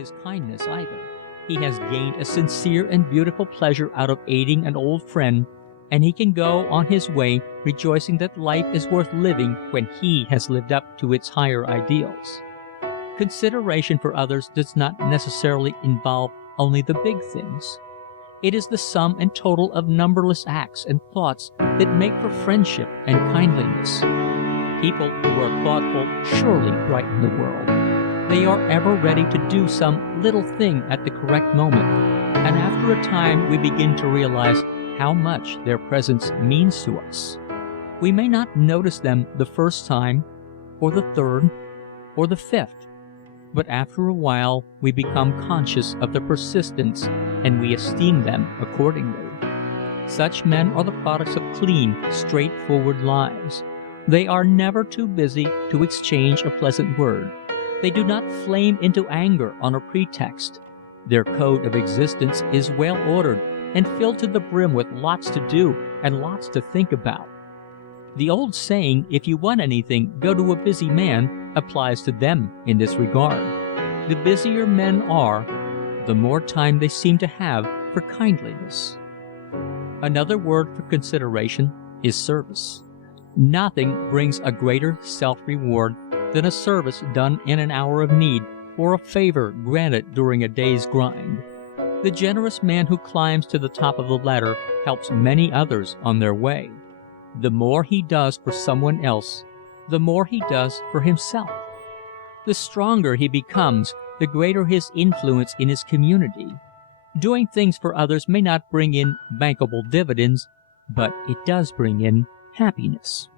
his kindness either. He has gained a sincere and beautiful pleasure out of aiding an old friend, and he can go on his way rejoicing that life is worth living when he has lived up to its higher ideals. Consideration for others does not necessarily involve only the big things. It is the sum and total of numberless acts and thoughts that make for friendship and kindliness. People who are thoughtful surely brighten the world. They are ever ready to do some little thing at the correct moment, and after a time we begin to realize how much their presence means to us. We may not notice them the first time, or the third, or the fifth, but after a while we become conscious of their persistence and we esteem them accordingly. Such men are the products of clean, straightforward lives. They are never too busy to exchange a pleasant word. They do not flame into anger on a pretext. Their code of existence is well ordered and filled to the brim with lots to do and lots to think about. The old saying, "If you want anything, go to a busy man," applies to them in this regard. The busier men are, the more time they seem to have for kindliness. Another word for consideration is service. Nothing brings a greater self-reward than a service done in an hour of need or a favor granted during a day's grind. The generous man who climbs to the top of the ladder helps many others on their way. The more he does for someone else, the more he does for himself. The stronger he becomes, the greater his influence in his community. Doing things for others may not bring in bankable dividends, but it does bring in happiness.